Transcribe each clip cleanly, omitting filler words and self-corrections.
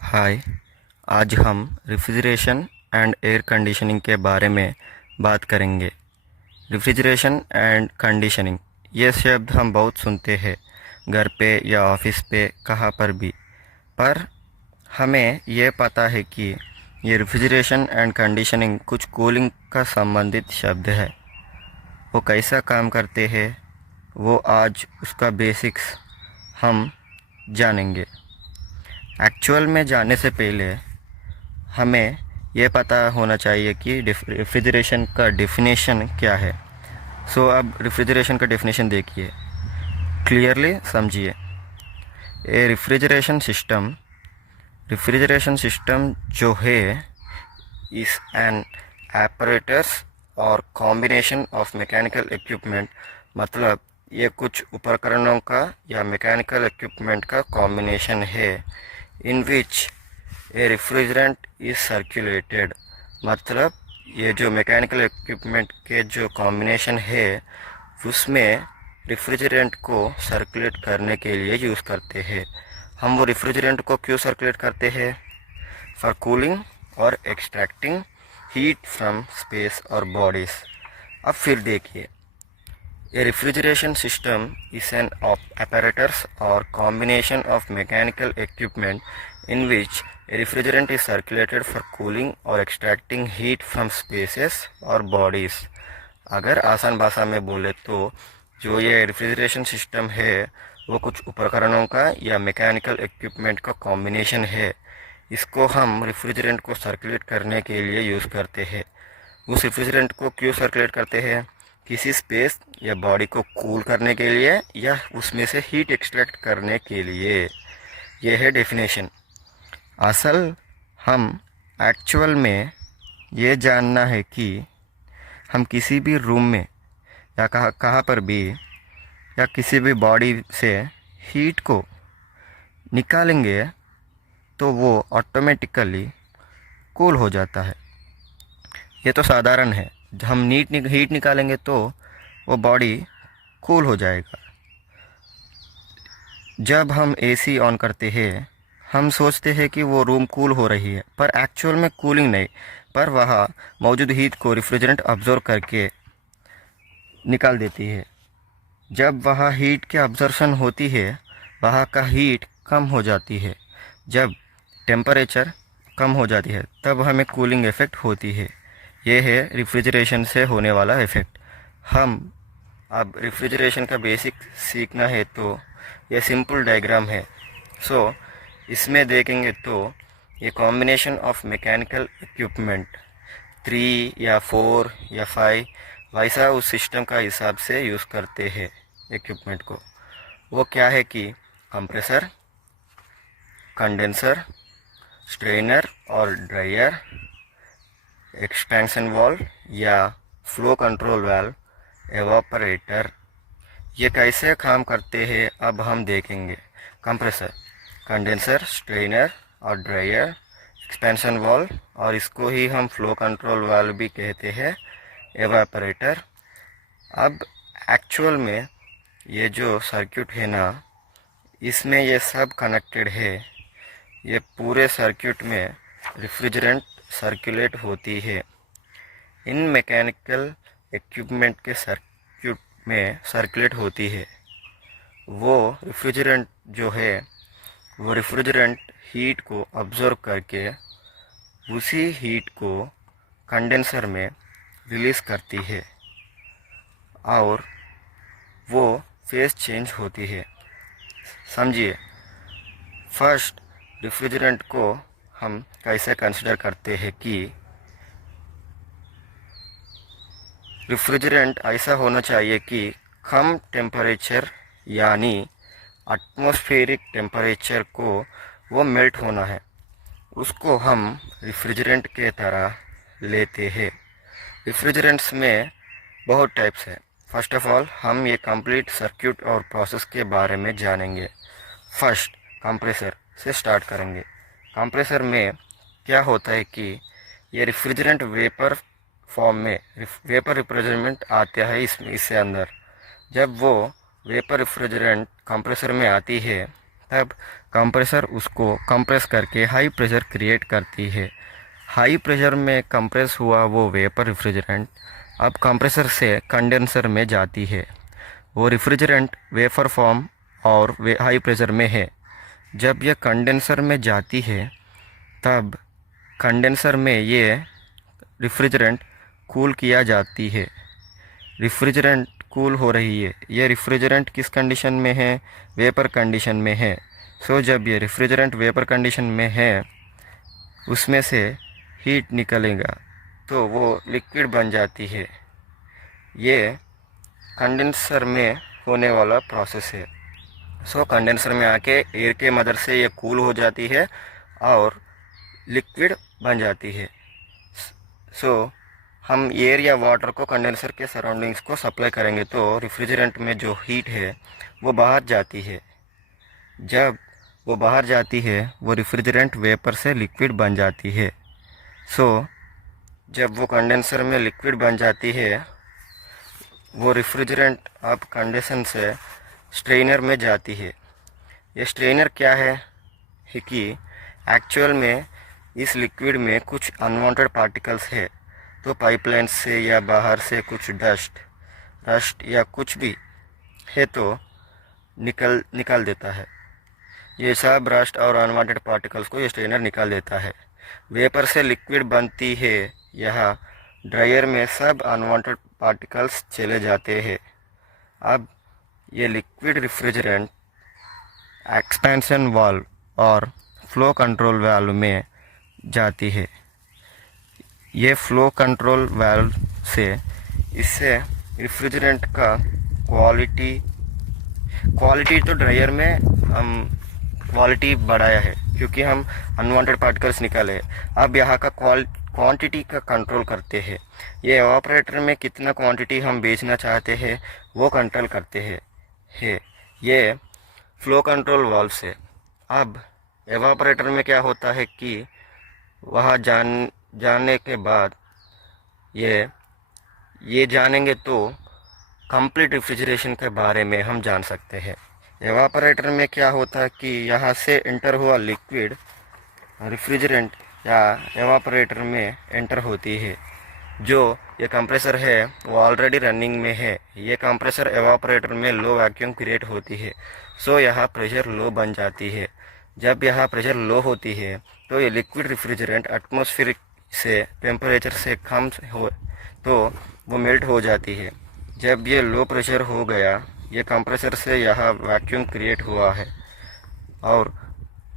हाय। आज हम refrigeration and air conditioning के बारे में बात करेंगे। रेफ्रिजरेशन एंड कंडीशनिंग ये शब्द हम बहुत सुनते हैं, घर पे या ऑफिस पे, कहाँ पर भी। पर हमें ये पता है कि ये रेफ्रिजरेशन एंड कंडीशनिंग कुछ कूलिंग का संबंधित शब्द है। वो कैसा काम करते हैं, वो आज उसका बेसिक्स हम जानेंगे। एक्चुअल में जाने से पहले हमें ये पता होना चाहिए कि रेफ्रिजरेशन का डेफिनेशन क्या है। अब रेफ्रिजरेशन का डेफिनेशन देखिए, क्लियरली समझिए। ए रेफ्रिजरेशन सिस्टम जो है इस एन apparatus और कॉम्बिनेशन ऑफ मैकेनिकल इक्विपमेंट, मतलब ये कुछ उपकरणों का या मैकेनिकल इक्विपमेंट का कॉम्बिनेशन है। इन विच ए रेफ्रिजरेंट इज सर्कुलेटेड, मतलब ये जो मैकेनिकल इक्विपमेंट के जो कॉम्बिनेशन है उसमें रेफ्रिजरेंट को सर्कुलेट करने के लिए यूज़ करते हैं। हम वो रेफ्रिजरेंट को क्यों सर्कुलेट करते हैं? फॉर कूलिंग और एक्सट्रैक्टिंग हीट फ्रॉम स्पेस और बॉडीज। अब फिर देखिए, a refrigeration system is an apparatus or combination of mechanical equipment in which a refrigerant is circulated for cooling or extracting heat from spaces or bodies। अगर आसान भाषा में बोले तो जो ये रेफ्रिजरेशन सिस्टम है वो कुछ उपकरणों का या मैकेनिकल इक्विपमेंट का कॉम्बिनेशन है। इसको हम रेफ्रिजरेंट को सर्कुलेट करने के लिए यूज़ करते हैं। उस रेफ्रिजरेंट को क्यों सर्कुलेट करते हैं? किसी स्पेस या बॉडी को कूल करने के लिए या उसमें से हीट एक्सट्रैक्ट करने के लिए। यह है डेफिनेशन। असल हम एक्चुअल में ये जानना है कि हम किसी भी रूम में या कहाँ पर भी या किसी भी बॉडी से हीट को निकालेंगे तो वो ऑटोमेटिकली कूल हो जाता है। ये तो साधारण है। हम हीट निकालेंगे तो वो बॉडी कूल हो जाएगा। जब हम एसी ऑन करते हैं हम सोचते हैं कि वो रूम कूल हो रही है, पर एक्चुअल में कूलिंग नहीं, पर वहाँ मौजूद हीट को रेफ्रिजरेंट अब्जॉर्ब करके निकाल देती है। जब वहाँ हीट की अब्जॉर्प्शन होती है वहाँ का हीट कम हो जाती है। जब टेम्परेचर कम हो जाती है तब हमें कूलिंग इफ़ेक्ट होती है। ये है रेफ्रिजरेशन से होने वाला इफ़ेक्ट। हम अब रेफ्रिजरेशन का बेसिक सीखना है तो ये सिंपल डायग्राम है। इसमें देखेंगे तो ये कॉम्बिनेशन ऑफ मैकेनिकल इक्विपमेंट 3 या 4 या 5 वैसा उस सिस्टम का हिसाब से यूज़ करते हैं इक्विपमेंट को। वो क्या है कि कंप्रेसर, कंडेंसर, स्ट्रेनर और ड्रायर, एक्सपेंशन वाल्व या फ्लो कंट्रोल वाल्व, एवापरेटर। ये कैसे काम करते हैं अब हम देखेंगे। कंप्रेसर, कंडेंसर, स्ट्रेनर और ड्रायर, एक्सपेंशन वाल्व, और इसको ही हम फ्लो कंट्रोल वाल्व भी कहते हैं, एवापरेटर। अब एक्चुअल में ये जो सर्किट है ना, इसमें ये सब कनेक्टेड है। ये पूरे सर्किट में रेफ्रिजरेंट सर्कुलेट होती है। इन मैकेनिकल इक्विपमेंट के सर्किट में सर्कुलेट होती है। वो रेफ्रिजरेंट जो है वो रेफ्रिजरेंट हीट को ऑब्जर्व करके उसी हीट को कंडेंसर में रिलीज़ करती है और वो फेज चेंज होती है। समझिए, फर्स्ट रेफ्रिजरेंट को हम कैसे कंसिडर करते हैं कि रेफ्रिजरेंट ऐसा होना चाहिए कि कम टेम्परेचर यानी एटमॉस्फेरिक टेम्परेचर को वो मेल्ट होना है, उसको हम रेफ्रिजरेंट के तरह लेते हैं। रेफ्रिजरेंट्स में बहुत टाइप्स है। फर्स्ट ऑफ ऑल हम ये कंप्लीट सर्किट और प्रोसेस के बारे में जानेंगे। फर्स्ट कंप्रेसर से स्टार्ट करेंगे। कंप्रेसर में क्या होता है कि ये रेफ्रिजरेंट वेपर फॉर्म में वेपर रेफ्रिजरेंट आता है इससे अंदर। जब वो वेपर रेफ्रिजरेंट कंप्रेसर में आती है तब कंप्रेसर उसको कंप्रेस करके हाई प्रेशर क्रिएट करती है। हाई प्रेशर में कंप्रेस हुआ वो वेपर रेफ्रिजरेंट अब कंप्रेसर से कंडेंसर में जाती है। वो रेफ्रिजरेंट वेपर फॉर्म और हाई प्रेशर में है। जब यह कंडेंसर में जाती है तब कंडेंसर में ये रेफ्रिजरेंट कूल किया जाती है। रेफ्रिजरेंट कूल हो रही है। ये रेफ्रिजरेंट किस कंडीशन में है? वेपर कंडीशन में है। सो जब ये रेफ्रिजरेंट वेपर कंडीशन में है उसमें से हीट निकलेगा तो वो लिक्विड बन जाती है। ये कंडेंसर में होने वाला प्रोसेस है। सो कंडेंसर में आके एयर के मदद से ये कूल हो जाती है और लिक्विड बन जाती है। सो हम एयर या वाटर को कंडेंसर के सराउंडिंग्स को सप्लाई करेंगे तो रेफ्रिजरेंट में जो हीट है वो बाहर जाती है। जब वो बाहर जाती है वो रेफ्रिजरेंट वेपर से लिक्विड बन जाती है। सो जब वो कंडेंसर में लिक्विड बन जाती है वो रेफ्रिजरेंट अब कंडेंसर से स्ट्रेनर में जाती है। ये स्ट्रेनर क्या है कि एक्चुअल में इस लिक्विड में कुछ अनवांटेड पार्टिकल्स है तो पाइपलाइन से या बाहर से कुछ रस्ट या कुछ भी है तो निकाल देता है। ये सब रस्ट और अनवांटेड पार्टिकल्स को ये स्ट्रेनर निकाल देता है। वेपर से लिक्विड बनती है। यहाँ ड्रायर में सब अनवांटेड पार्टिकल्स चले जाते हैं। अब ये लिक्विड रेफ्रिजरेंट एक्सपेंशन वाल्व और फ्लो कंट्रोल वाल्व में जाती है। ये फ्लो कंट्रोल वाल्व से इससे रेफ्रिजरेंट का क्वालिटी तो ड्रायर में हम क्वालिटी बढ़ाया है क्योंकि हम अनवांटेड पार्टिकल्स निकाले। अब यहाँ का क्वांटिटी का कंट्रोल करते हैं। ये एवापोरेटर में कितना क्वांटिटी हम बेचना चाहते हैं वो कंट्रोल करते हैं ये फ्लो कंट्रोल वाल्व से। अब एवापोरेटर में क्या होता है कि वहाँ जाने के बाद ये जानेंगे तो कंप्लीट रेफ्रिजरेशन के बारे में हम जान सकते हैं। एवापोरेटर में क्या होता है कि यहाँ से एंटर हुआ लिक्विड रेफ्रिजरेंट या एवापोरेटर में एंटर होती है। जो ये कंप्रेसर है वो ऑलरेडी रनिंग में है। ये कंप्रेसर एवापोरेटर में लो वैक्यूम क्रिएट होती है। सो यहाँ प्रेशर लो बन जाती है। जब यहाँ प्रेशर लो होती है तो ये लिक्विड रेफ्रिजरेंट एटमॉस्फेरिक से टेम्परेचर से कम हो तो वो मेल्ट हो जाती है। जब ये लो प्रेशर हो गया ये कंप्रेसर से यहाँ वैक्यूम क्रिएट हुआ है और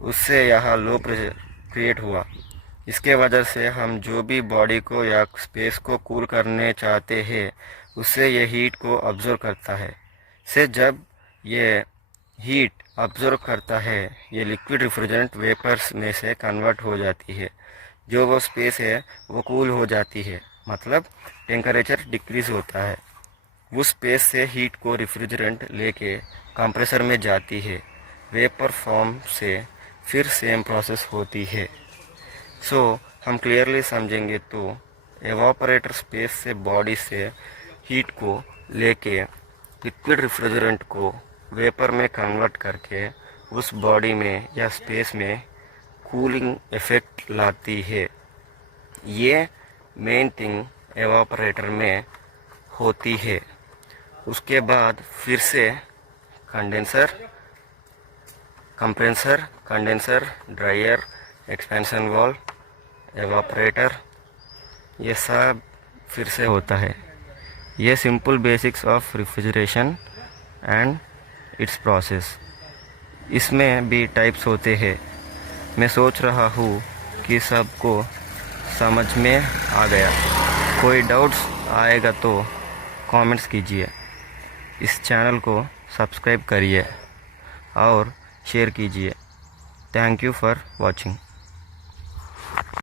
उससे यहाँ लो प्रेशर क्रिएट हुआ। इसके वजह से हम जो भी बॉडी को या स्पेस को कूल करने चाहते हैं उससे ये हीट को ऑब्जर्व करता है। जब ये हीट ऑब्जर्व करता है ये लिक्विड रेफ्रिजरेंट वेपर्स में से कन्वर्ट हो जाती है। जो वो स्पेस है वो कूल हो जाती है, मतलब टेम्परेचर डिक्रीज होता है। उस स्पेस से हीट को रेफ्रिजरेंट लेके कंप्रेसर में जाती है। वेपर फॉर्म से फिर सेम प्रोसेस होती है। हम क्लियरली समझेंगे तो एवापोरेटर स्पेस से बॉडी से हीट को लेके लिक्विड रेफ्रिजरेंट को वेपर में कन्वर्ट करके उस बॉडी में या स्पेस में कूलिंग इफेक्ट लाती है। ये मेन थिंग एवापोरेटर में होती है। उसके बाद फिर से condenser, dryer, expansion valve, evaporator, ये सब फिर से होता है। ये simple basics of refrigeration and it's process. इसमें भी टाइप्स होते हैं। मैं सोच रहा हूँ कि सबको समझ में आ गया। कोई डाउट्स आएगा तो कमेंट्स कीजिए। इस चैनल को सब्सक्राइब करिए और शेयर कीजिए। Thank you for watching.